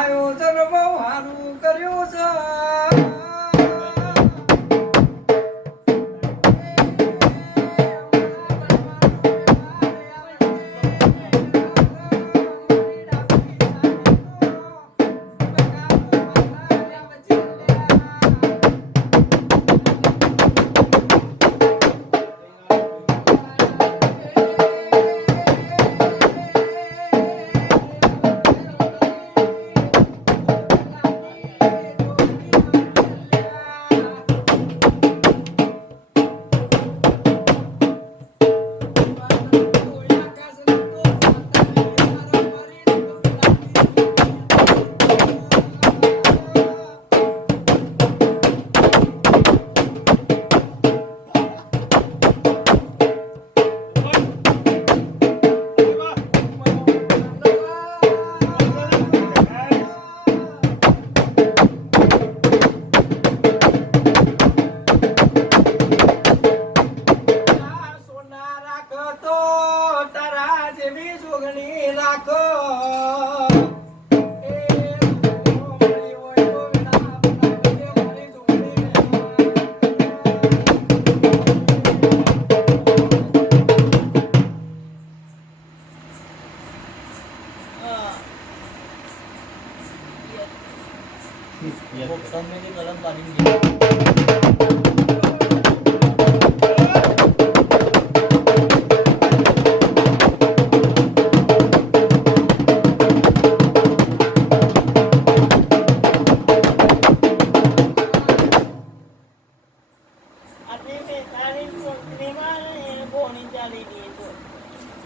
આયોજન બહુ સારું કર્યું છે.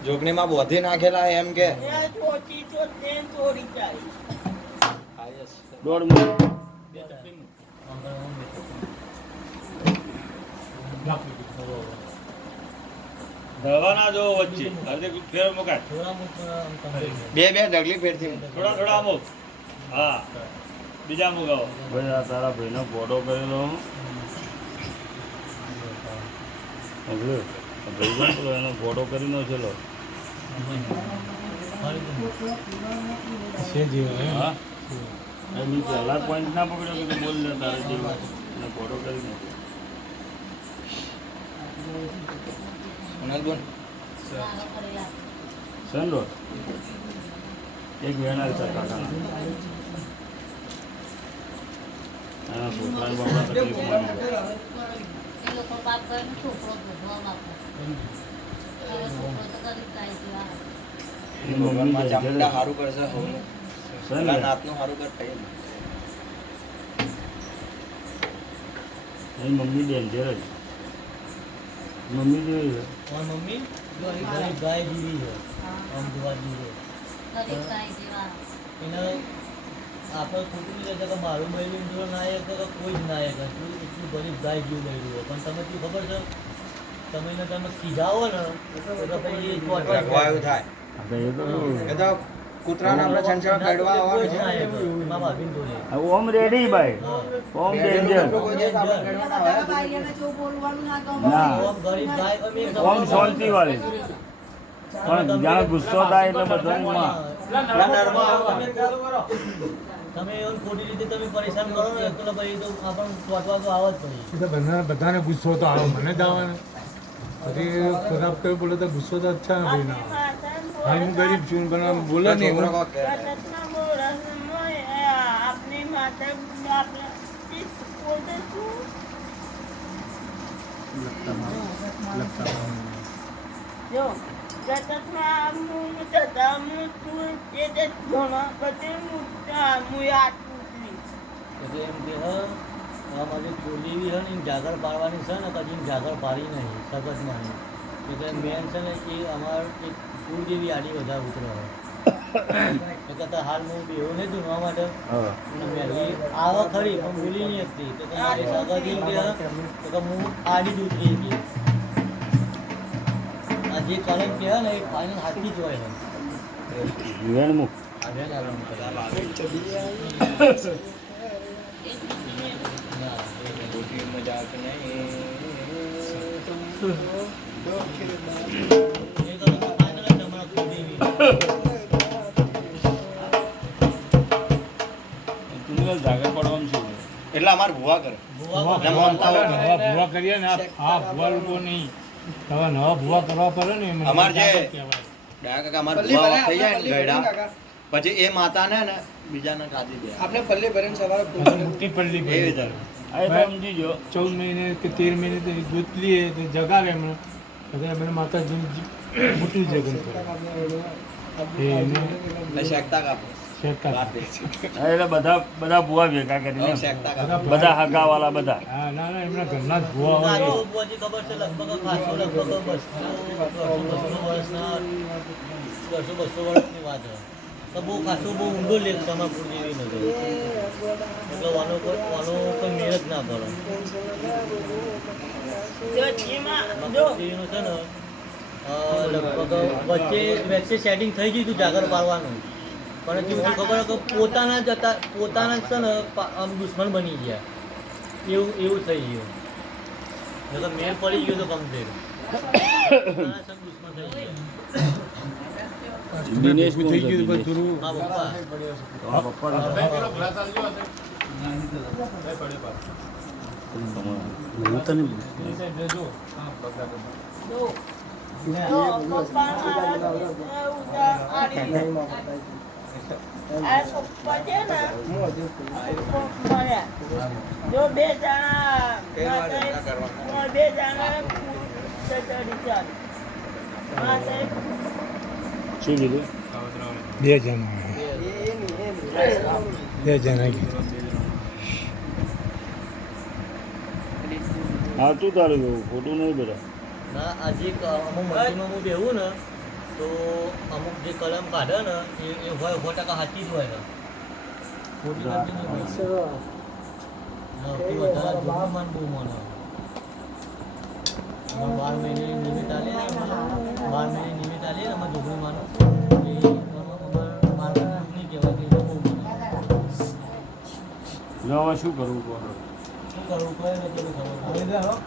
જોગણીમાં બોધી નાખેલા એમ કે દવાના જો વચ્ચે ફેર મુકાય બે ડગલી ફેરથી થોડા અમુક હા બીજા મુકાવો ભાઈ આ તારા ભાઈનો ફોટો કરેલો ભાઈ એનો ફોટો કરીને છેલો હા એની પહેલા પોઈન્ટ ના પકડ્યો કે બોલ લે તારે જેવા એને ફોટો કરી નાખ્યો સોનલબોન સંડો એક વેણાર છે કાકાના એના છોકરાને બાપા તકલીફમાં ભગવાનમાં ચામુંડા સારું કરશે હોનું નાતનું સારું કર થાય એની મમ્મી ડેન્જર જ મમ્મી જેવી છે મમ્મી ગાય જેવી છે આમ જોવા જઈએ એને આપણે ખોટું નહીં કે મારું મહિલું જો નાયક તો કોઈ જ નાયક હતું એટલું ગરીબ ગાય જેવું લઈ રહ્યું પણ તમે શું ખબર છે તમે ખીજાવો ને તો પછી રગવાયું થાય એ તો કૂતરાને આપણે છંછેડા કાઢવા આવવાનું છે ઓમ રેડી ભાઈ ઓમ ડેન્જર ના ઓમ શાંતિ વાળી પણ જ્યાં ગુસ્સો થાય એટલે બધામાં તમે એવું ખોટી રીતે તમે પરેશાન કરો ને તો ભાઈ તો આપણને ચોટવા તો આવા જ પડી બધાને ગુસ્સો તો આવે મને જ આવવાનો પછી ખરાબ કર્યો બોલે તો ગુસ્સો તો અચ્છા ને ભાઈ ના હા હું ગરીબ છું પણ બોલે નહીં જાગર પાડવાની છે ને પછી જાગર પાડી નહીં સગતમાં નહીં એટલે મેન છે ને એ અમારે એક ફૂલ જેવી આડી વધારે ઉતરો હોય કરતા હાલ હું બેહો નહીં ધૂનવા માટે આવા ખરી પણ ભૂલી નહીં હતી તો તમારી સગત એમ કે હું આડી જ ઉતરી ગઈ આ જે કલમ કહેવાય ને એ ફાઇનલ હાથથી જ હોય વેણમુખ મજાક નહીં તું જાગર પડવાનું શું છે? એટલે અમારે ભૂવા કરે ભૂવા નવા ભૂવા કરીએ ને આ ભૂવા લોકો નહીં હવે નવા ભૂવા કરવા પડે ને એમને અમાર જે- જાગર કહેવાય. ડાયા કાકા અમારે ભૂવા થઈ જાય ને ગયડા પછી એ માતાને ને બીજાને કાઢી દે આપણે પલ્લી ભરીને સવારે પછી મોટી પલ્લી એવી ભરી. રીતે આ એ તો સમજી જો 14 મહિને કે 13 મહિને તો દૂધ લઈએ તો જગાડે એમને પછી એમને માતાજી મોટી જગન કરે એને એટલે શેકતા કાપો શેકતા કાપે હા, એટલે બધા ભૂવા ભેગા કરીને હવે શેકતા કાપો બધા હગાવાલા બધા હા ના ના એમના ઘરના જ ભૂવા હોય આનો બુવાજી ખબર છે લગભગ ખાસો લગભગ 200 વર્ષના 200 વર્ષની વાત છે તો બહુ ખાસો બહુ ઊંડો લેખ સમાપુર જેવી નજર એટલે વાનો કોઈ મેળ જ ના પડે સમાપુરજીવીનું છે ને લગભગ વચ્ચે સેટિંગ થઈ ગયું હતું જાગર પાડવાનું પણ કેવું થયું ખબર કે પોતાના જ છે ને આમ દુશ્મન બની ગયા એવું થઈ ગયું નકર મેળ પડી ગયો તો કમ્પ્લીટ પોતાના જ દુશ્મન થઈ ગયા દિનેશ થઈ ગયું પણ થોડું હા પપ્પા હા, પપ્પા જો બે જણા બે જણા શું કીધું? 2 જણા કીધું હા તું તારું કેવું ખોટું નહીં બધા ના આજે અમુક મંદિરમાં હું બેહું ને તો અમુક જે કલમ કાઢે ને એ હોય 100% હાથી જ હોય ને ખોટી વાત નહીં હોય. સૌથી વધારે જોગમાન બહુ મને 12 મહિને નિમિત્ત આલે ને 12 મહિને નિમિત્ત આલે ને અમારે જોગમાનું એ અમારે મારું નહીં કહેવાય કે બહુ મને હવે શું કરવું કહો? શું કરવું કઈ નથી ખબર